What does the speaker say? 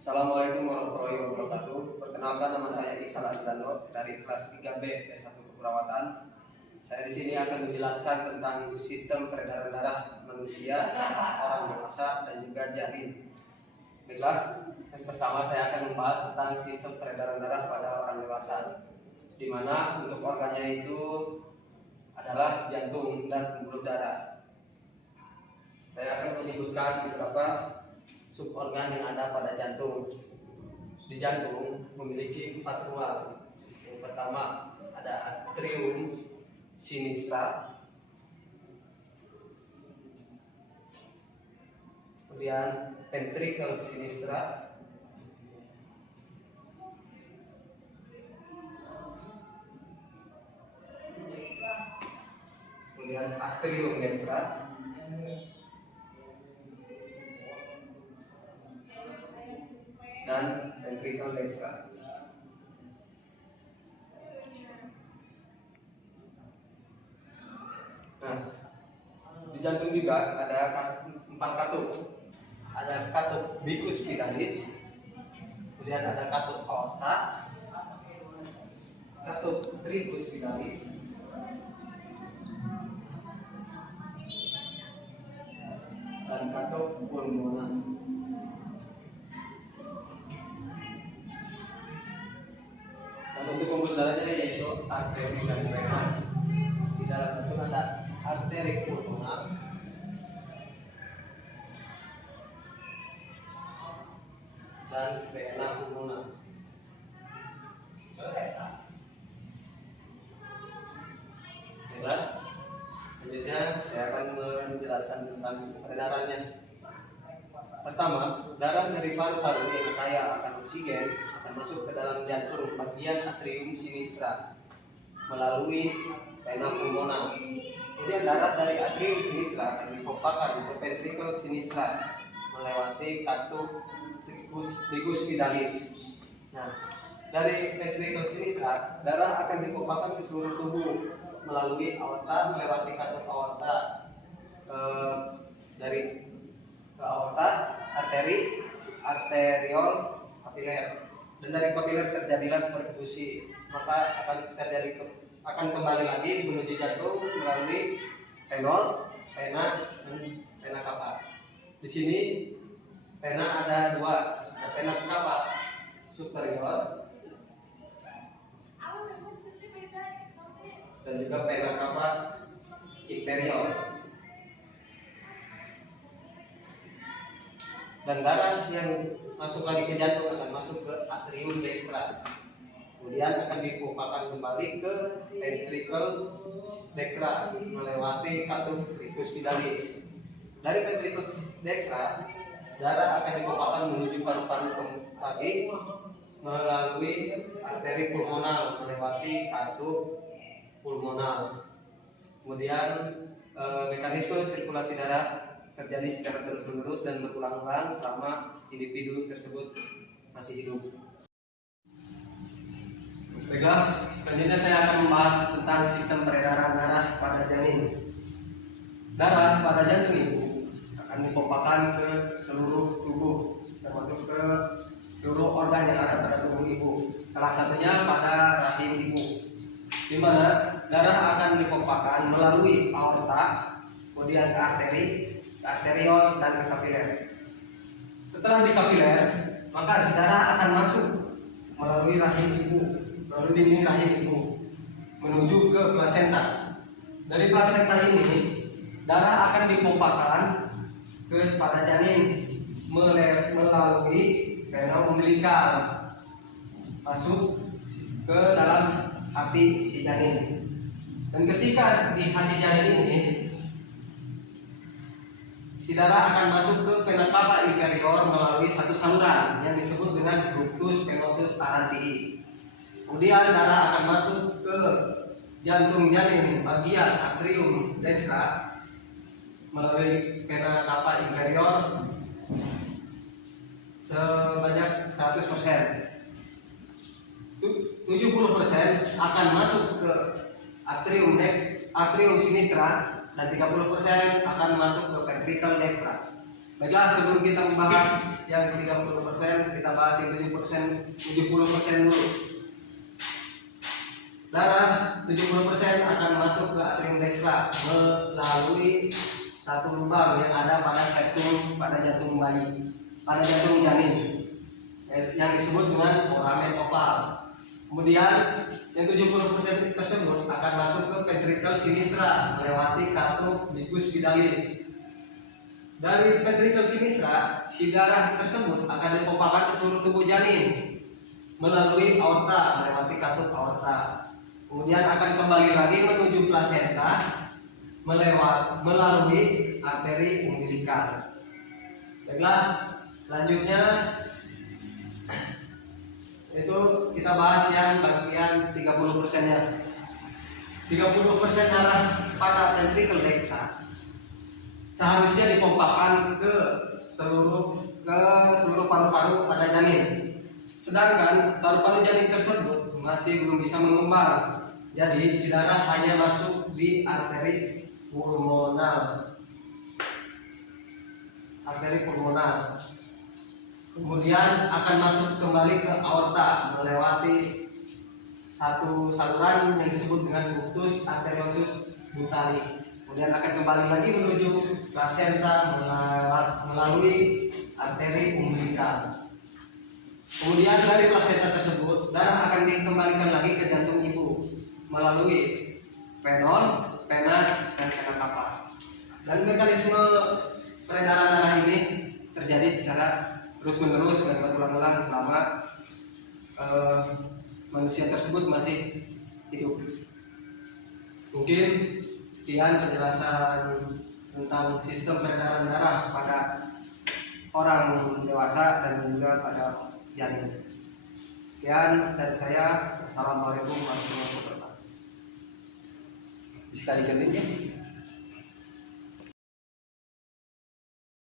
Assalamualaikum warahmatullahi wabarakatuh. Perkenalkan, nama saya Iksal Arzando dari kelas 3B S1 Keperawatan. Saya di sini akan menjelaskan tentang sistem peredaran darah manusia pada orang dewasa dan juga janin. Baiklah, yang pertama saya akan membahas tentang sistem peredaran darah pada orang dewasa, di mana untuk organnya itu adalah jantung dan pembuluh darah. Saya akan menyebutkan beberapa suborgan yang ada pada jantung. Di jantung memiliki 4 ruang. Yang pertama ada atrium sinistra, kemudian ventricle sinistra, kemudian atrium dextra, dan ventricle dextra. Nah, di jantung juga ada 4 katup. Ada katup bicupitalis, kemudian ada katup aorta, katup tricuspitalis, dan katup pulmonar. Dan untuk pembuluh darahnya yaitu arteri dan vena. Di dalam jantung ada arteri pulmonar, dan vena pulmonar. Baiklah, selanjutnya saya akan menjelaskan tentang peredarannya. Pertama, darah dari paru-paru yang kaya akan oksigen akan masuk ke dalam jantung bagian atrium sinistra melalui vena pulmonar. Kemudian darah dari atrium sinistra akan dipompakan ke ventricle sinistra melewati katup tricuspitalis. Nah, dari ventricle sinistra darah akan dipompakan ke seluruh tubuh melalui aorta melewati katup aorta, dari ke aorta, arteri, arteriol, kapiler, dan dari kapiler terjadilah perfusi, maka akan kembali lagi menuju jantung melalui venol, vena, dan vena cava. Di sini vena ada 2, ada vena cava superior dan juga vena cava inferior. Dan darah yang masuk lagi ke jantung akan masuk ke atrium dextra, kemudian akan dipompakan kembali ke ventricle dextra melewati katup tricuspitalis. Dari ventricle dextra darah akan dipompakan menuju paru-paru lagi melalui arteri pulmonal melewati katup pulmonal. Kemudian mekanisme sirkulasi darah terjadi secara terus-menerus dan berulang-ulang selama individu tersebut masih hidup. Baiklah, selanjutnya saya akan membahas tentang sistem peredaran darah pada janin. Darah pada jantung ibu akan dipompakan ke seluruh tubuh, termasuk ke seluruh organ yang ada pada tubuh ibu. Salah satunya pada rahim ibu, di mana darah akan dipompakan melalui aorta, kemudian ke arteri, ke arteriol, dan ke kapiler. Setelah di kapiler, maka si darah akan masuk melalui rahim ibu, melalui dinding rahim ibu, menuju ke plasenta. Dari plasenta ini, darah akan dipompakan kepada janin melalui vena umbilikal, masuk ke dalam hati si janin. Dan ketika di hati janin ini, si darah akan masuk ke vena cava inferior melalui satu saluran yang disebut dengan ductus venosus arteriae. Kemudian darah akan masuk ke jantung janin bagian atrium dextra melalui vena cava inferior sebanyak 100%. 70% akan masuk ke atrium sinistra dan 30% akan masuk ke ventricle dextra. Baiklah, sebelum kita membahas yang 30%, kita bahas yang 70% dulu. Darah 70% akan masuk ke atrium dextra melalui satu lubang yang ada pada septum pada jantung bayi, pada jantung janin, yang disebut dengan foramen oval. Kemudian yang 70% tersebut akan masuk ke ventricle sinistra melewati katup vicus vidalis. Dari ventricle sinistra, si darah tersebut akan dipompakan ke seluruh tubuh janin melalui aorta melewati katup aorta. Kemudian akan kembali lagi menuju plasenta melalui arteri umbilikal. Baiklah, selanjutnya itu kita bahas yang bagian 30%-nya. 30% darah pada ventricle dextra seharusnya dipompakan ke seluruh paru-paru pada janin. Sedangkan paru-paru janin tersebut masih belum bisa mengembang. Jadi si darah hanya masuk di arteri pulmonal. Kemudian akan masuk kembali ke aorta melewati satu saluran yang disebut dengan ductus arteriosus butani. Kemudian akan kembali lagi menuju plasenta melalui arteri umbilikal. Kemudian dari plasenta tersebut darah akan dikembalikan lagi ke jantung ibu melalui venon, vena, dan vena cava. Dan mekanisme peredaran darah ini terjadi secara terus-menerus dan berulang-ulang selama manusia tersebut masih hidup. Mungkin sekian penjelasan tentang sistem peredaran darah pada orang dewasa dan juga pada janin. Sekian dari saya. Assalamualaikum warahmatullahi wabarakatuh. Bisa diganti ya?